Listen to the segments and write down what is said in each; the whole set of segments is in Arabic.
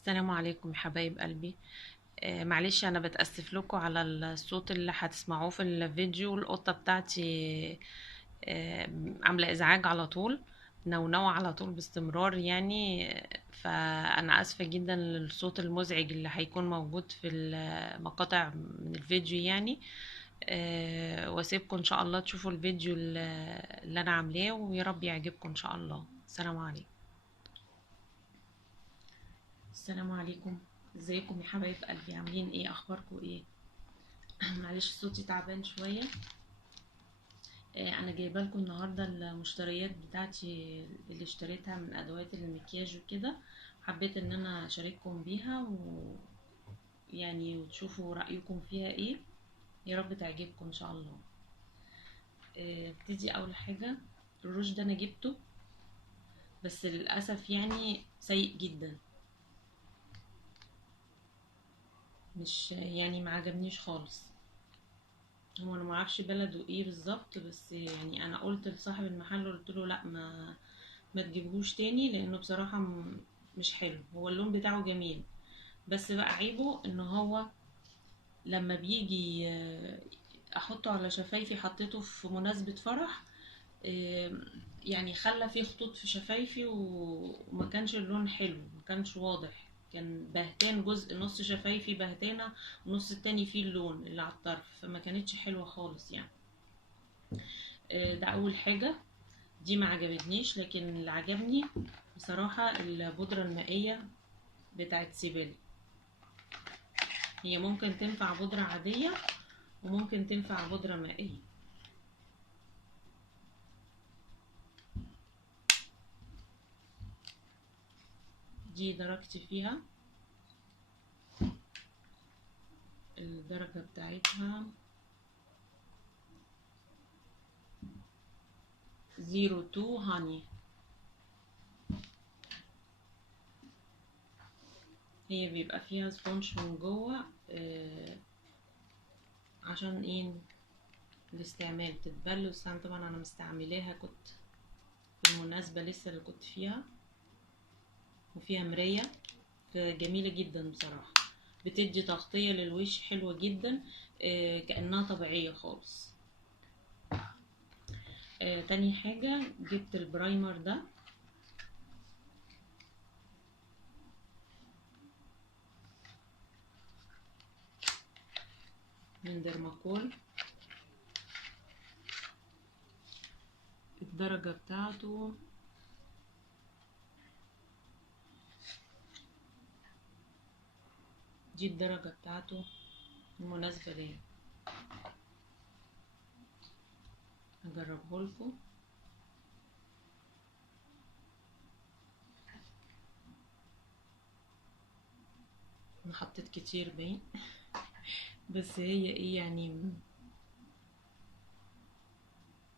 السلام عليكم يا حبايب قلبي. معلش انا بتأسف لكم على الصوت اللي هتسمعوه في الفيديو. القطة بتاعتي عاملة ازعاج على طول، نونوة على طول باستمرار يعني. فانا اسفة جدا للصوت المزعج اللي هيكون موجود في المقاطع من الفيديو يعني. واسيبكم ان شاء الله تشوفوا الفيديو اللي انا عاملاه، ويا رب يعجبكم ان شاء الله. السلام عليكم. السلام عليكم. ازيكم يا حبايب قلبي؟ عاملين ايه؟ اخباركم ايه؟ معلش صوتي تعبان شويه. انا جايبه لكم النهارده المشتريات بتاعتي اللي اشتريتها من ادوات المكياج وكده. حبيت ان انا اشارككم بيها ويعني وتشوفوا رايكم فيها ايه. يا رب تعجبكم ان شاء الله. ابتدي اول حاجه. الروج ده انا جبته، بس للاسف يعني سيء جدا. مش يعني ما عجبنيش خالص. هو انا ما اعرفش بلده ايه بالظبط، بس يعني انا قلت لصاحب المحل، قلت له لا، ما تجيبهوش تاني، لانه بصراحة مش حلو. هو اللون بتاعه جميل، بس بقى عيبه ان هو لما بيجي احطه على شفايفي، حطيته في مناسبة فرح. آه، يعني خلى فيه خطوط في شفايفي وما كانش اللون حلو، ما كانش واضح. كان بهتان، جزء نص شفايفي بهتانة ونص التاني فيه اللون اللي على الطرف، فما كانتش حلوة خالص يعني. ده اول حاجة. دي ما عجبتنيش، لكن اللي عجبني بصراحة البودرة المائية بتاعت سيبل. هي ممكن تنفع بودرة عادية، وممكن تنفع بودرة مائية. دي درجتي فيها، الدرجة بتاعتها 02 هاني. هي بيبقى فيها سبونج من جوه. عشان ايه؟ الاستعمال تتبل، والساعة طبعا انا مستعملاها، كنت في المناسبة لسه اللي كنت فيها، وفيها مراية. جميلة جدا بصراحة. بتدي تغطية للوش حلوة جدا، كأنها طبيعية خالص. تاني حاجة جبت البرايمر ده. من درماكول. الدرجة بتاعته دي الدرجة بتاعته المناسبة ليا. هجربه لكم. انا حطيت كتير باين بس هي ايه يعني،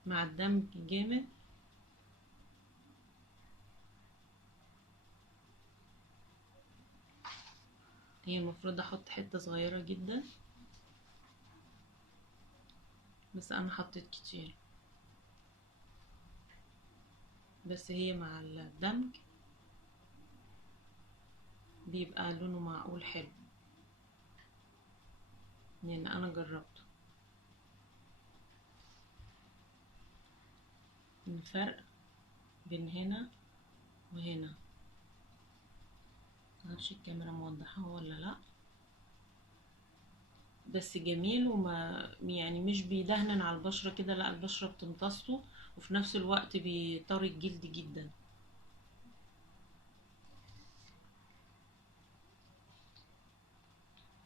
مع الدمج جامد. هي المفروض احط حتة صغيرة جدا، بس انا حطيت كتير. بس هي مع الدمج بيبقى لونه معقول حلو، لان انا جربته. الفرق بين هنا وهنا، معرفش الكاميرا موضحة ولا لا، بس جميل. وما يعني مش بيدهن على البشرة كده، لا، البشرة بتمتصه، وفي نفس الوقت بيطري الجلد جدا.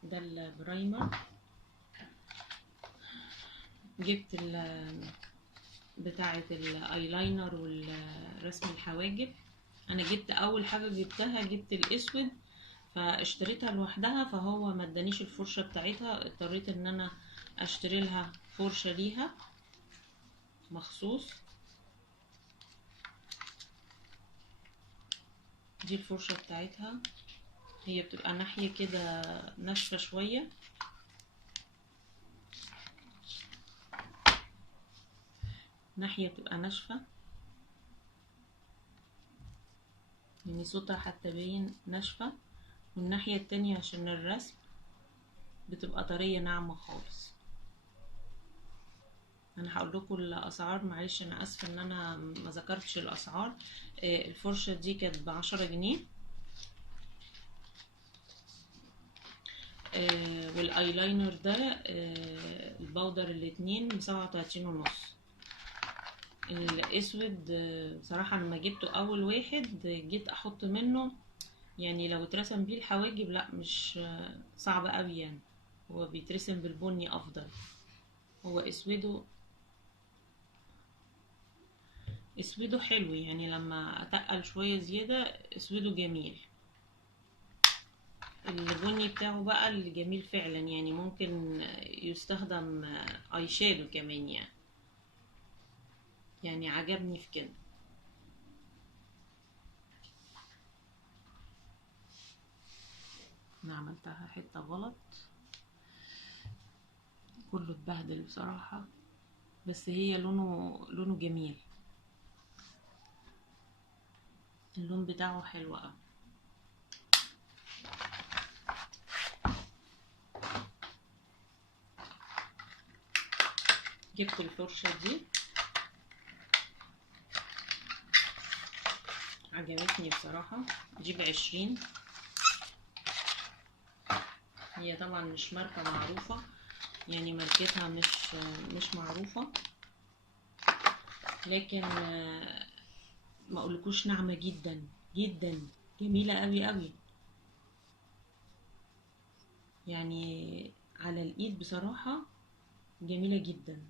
ده البرايمر. جبت بتاعة الايلاينر والرسم الحواجب. انا جبت اول حاجة جبتها، جبت الاسود، فاشتريتها لوحدها، فهو ما ادانيش الفرشة بتاعتها، اضطريت ان انا اشتري لها فرشة ليها مخصوص. دي الفرشة بتاعتها. هي بتبقى ناحية كده ناشفة شوية، ناحية بتبقى ناشفة، يعني صوتها حتى باين ناشفة. والناحية التانية عشان الرسم بتبقى طرية ناعمة خالص. انا هقول لكم الاسعار، معلش انا اسفه ان انا ما ذكرتش الاسعار. الفرشه دي كانت ب10 جنيه، والايلاينر ده الباودر الاتنين ب37.5. الاسود بصراحه لما جبته اول واحد جيت احط منه، يعني لو اترسم بيه الحواجب لا مش صعب قوي يعني، هو بيترسم بالبني افضل. هو اسوده حلو يعني، لما اتقل شويه زياده اسوده جميل. البني بتاعه بقى اللي جميل فعلا، يعني ممكن يستخدم اي شادو كمان يعني عجبني في كده. انا عملتها حته غلط، كله اتبهدل بصراحه، بس هي لونه جميل، اللون بتاعه حلو قوي. جبت الفرشه دي عجبتني بصراحه، دي ب20. هي طبعا مش ماركه معروفه، يعني ماركتها مش معروفه، لكن ما اقولكوش ناعمه جدا جدا، جميله قوي قوي يعني، على الايد بصراحه جميله جدا.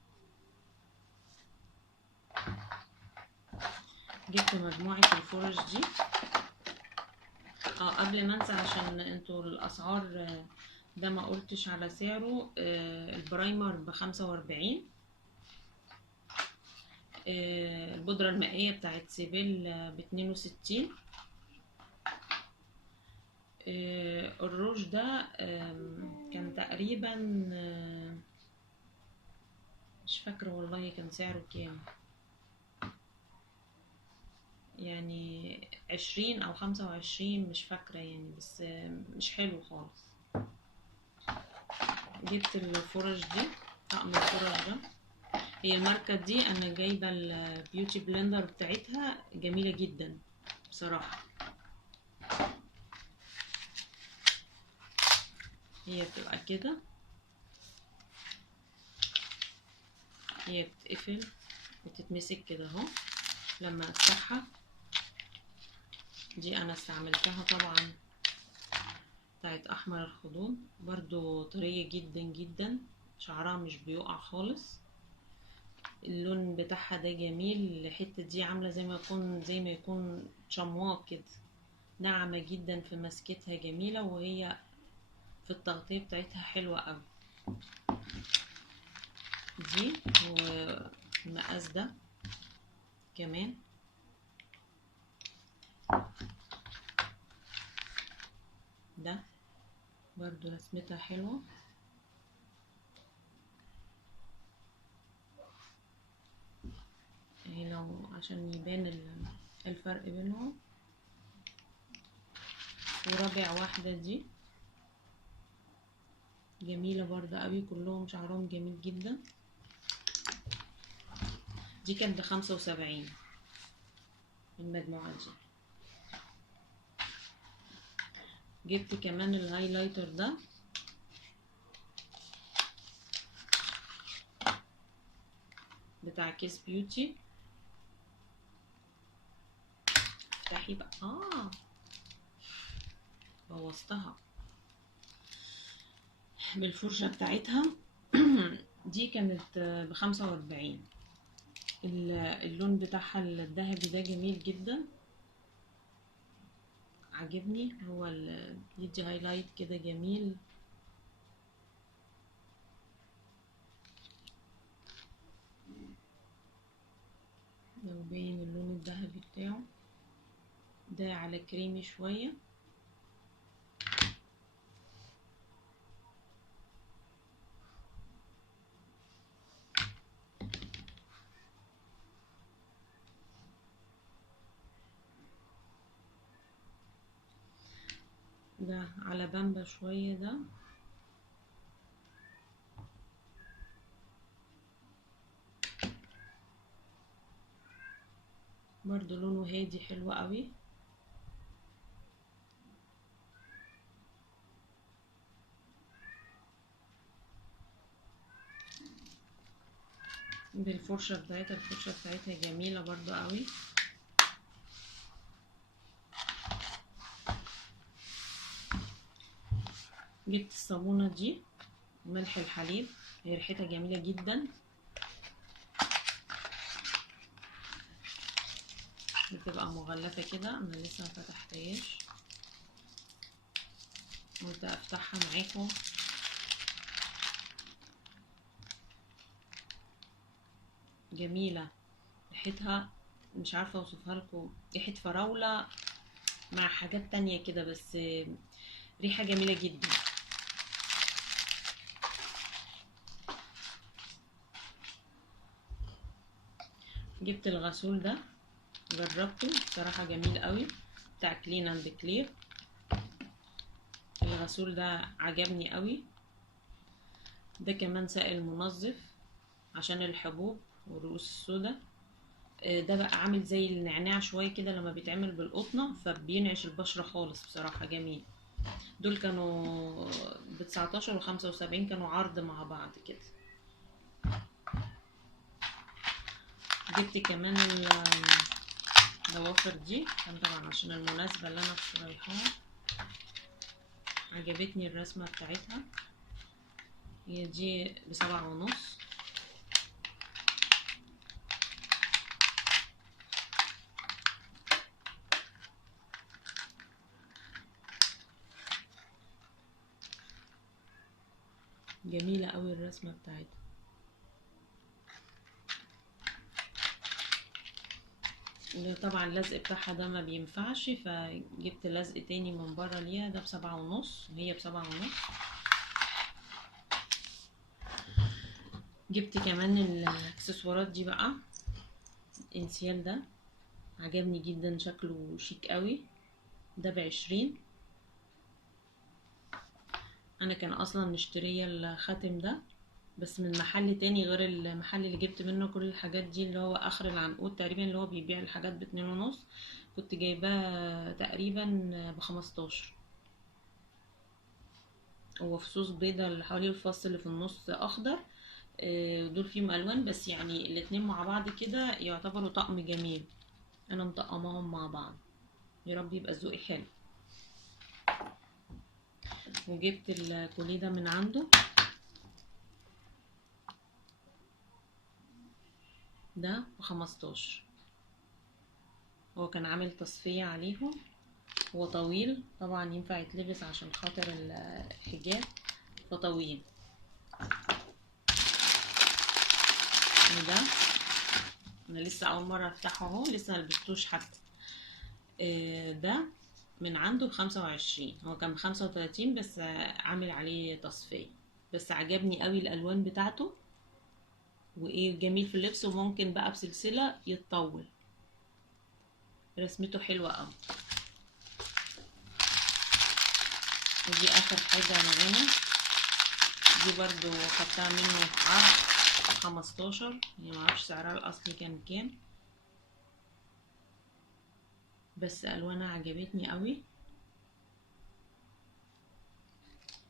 جبت مجموعه الفرش دي. قبل ما انسى عشان انتوا الاسعار ده ما قلتش على سعره. البرايمر ب45، البودرة المائية بتاعت سيبيل ب62، الروج ده كان تقريبا مش فاكرة والله كان سعره كام، يعني 20 أو 25 مش فاكرة يعني، بس مش حلو خالص. جبت الفرش دي، طقم الفرش ده. هي الماركة دي أنا جايبة البيوتي بلندر بتاعتها جميلة جدا بصراحة. هي بتبقى كده، هي بتقفل بتتمسك كده اهو لما افتحها. دي انا استعملتها طبعا بتاعت احمر الخدود، برضو طرية جدا جدا، شعرها مش بيقع خالص، اللون بتاعها ده جميل. الحتة دي عاملة زي ما يكون شمواء كده، ناعمة جدا في مسكتها، جميلة، وهي في التغطية بتاعتها حلوة قوي. دي والمقاس ده كمان، ده برضو رسمتها حلوة. يعني لو عشان يبان الفرق بينهم. ورابع واحدة دي جميلة برضه قوي، كلهم شعرهم جميل جدا. دي كانت ب75 المجموعة دي. جبت كمان الهايلايتر ده، بتاع كيس بيوتي. افتحي بقى، بوظتها بالفرشة بتاعتها. دي كانت ب45. اللون بتاعها الذهبي ده جميل جدا، عجبني، هو يدي هايلايت كده جميل. لو باين اللون الذهبي بتاعه ده على كريمي شوية. ده على بامبا شوية ده. برضو لونه هادي حلو قوي. بالفرشة بتاعتها، الفرشة بتاعتها جميلة برضو قوي. جبت الصابونة دي ملح الحليب، هي ريحتها جميلة جدا. بتبقى مغلفة كده، انا لسه مفتحتهاش، قلت افتحها معاكم. جميلة ريحتها، مش عارفة اوصفها لكم، ريحة فراولة مع حاجات تانية كده، بس ريحة جميلة جدا. جبت الغسول ده، جربته بصراحة جميل قوي، بتاع كلين اند كلير. الغسول ده عجبني قوي. ده كمان سائل منظف عشان الحبوب والرؤوس السوداء. ده بقى عامل زي النعناع شوية كده لما بيتعمل بالقطنة، فبينعش البشرة خالص، بصراحة جميل. دول كانوا ب19 و75، كانوا عرض مع بعض كده. جبت كمان الضوافر دي، كان طبعا عشان المناسبة اللي انا رايحاها. عجبتني الرسمة بتاعتها، هي دي ب7.5. جميلة قوي الرسمة بتاعتها. طبعا اللزق بتاعها ده ما بينفعش، فجبت لزق تاني من بره ليها، ده ب7.5 وهي ب7.5. جبت كمان الاكسسوارات دي بقى. الانسيال ده عجبني جدا، شكله شيك قوي. ده ب20. انا كان اصلا مشتريه الخاتم ده بس من محل تاني غير المحل اللي جبت منه كل الحاجات دي، اللي هو اخر العنقود تقريبا، اللي هو بيبيع الحاجات ب2.5. كنت جايباه تقريبا ب15. هو فصوص بيضة اللي حوالي الفص اللي في النص اخضر. دول فيهم الوان، بس يعني الاتنين مع بعض كده يعتبروا طقم جميل. انا مطقماهم مع بعض، يا رب يبقى ذوقي حلو. وجبت الكوليه ده من عنده، ده ب15. هو كان عامل تصفية عليهم. هو طويل طبعا، ينفع يتلبس عشان خاطر الحجاب، فطويل. وده انا لسه اول مرة افتحه اهو، لسه ملبستوش حتى. ده من عنده ب25، هو كان ب35 بس عامل عليه تصفية. بس عجبني قوي الالوان بتاعته، وايه جميل في اللبس، وممكن بقى بسلسلة يتطول، رسمته حلوة قوي. ودي اخر حاجة معانا، دي برضو خدتها منه في عرض 15. يعني معرفش سعرها الاصلي كان كام، بس الوانها عجبتني قوي.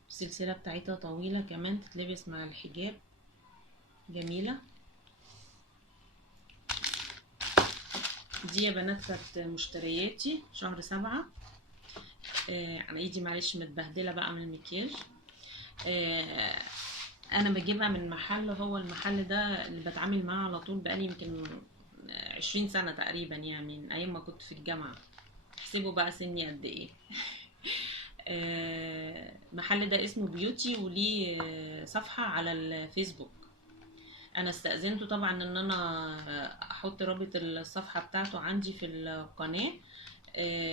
السلسلة بتاعتها طويلة كمان، تتلبس مع الحجاب، جميلة. دي يا بنات كانت مشترياتي شهر 7. انا ايدي معلش متبهدلة بقى من المكياج. آه انا بجيبها من محل، هو المحل ده اللي بتعامل معاه على طول بقالي يمكن 20 سنة تقريبا، يعني من ايام ما كنت في الجامعة. احسبوا بقى سني قد ايه. المحل ده اسمه بيوتي، وليه صفحة على الفيسبوك. انا استأذنته طبعا ان انا احط رابط الصفحة بتاعته عندي في القناة.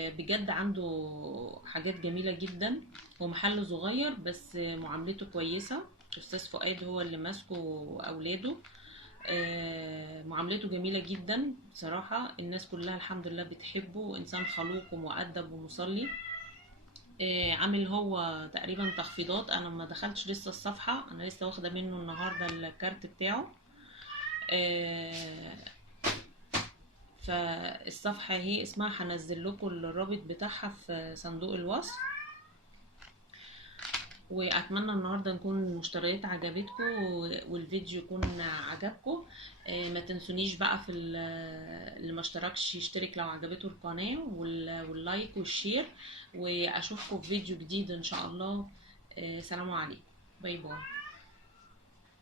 بجد عنده حاجات جميلة جدا. هو محل صغير بس معاملته كويسة. استاذ فؤاد هو اللي ماسكه، اولاده. معاملته جميلة جدا بصراحة. الناس كلها الحمد لله بتحبه، انسان خلوق ومؤدب ومصلي. عامل هو تقريبا تخفيضات. انا ما دخلتش لسه الصفحة، انا لسه واخدة منه النهاردة الكارت بتاعه. آه، فالصفحة هي اسمها، هنزل لكم الرابط بتاعها في صندوق الوصف. واتمنى النهارده نكون المشتريات عجبتكم والفيديو يكون عجبكم. ما تنسونيش بقى في اللي ما اشتركش يشترك لو عجبته القناة، واللايك والشير. واشوفكم في فيديو جديد ان شاء الله. سلام عليكم. باي باي.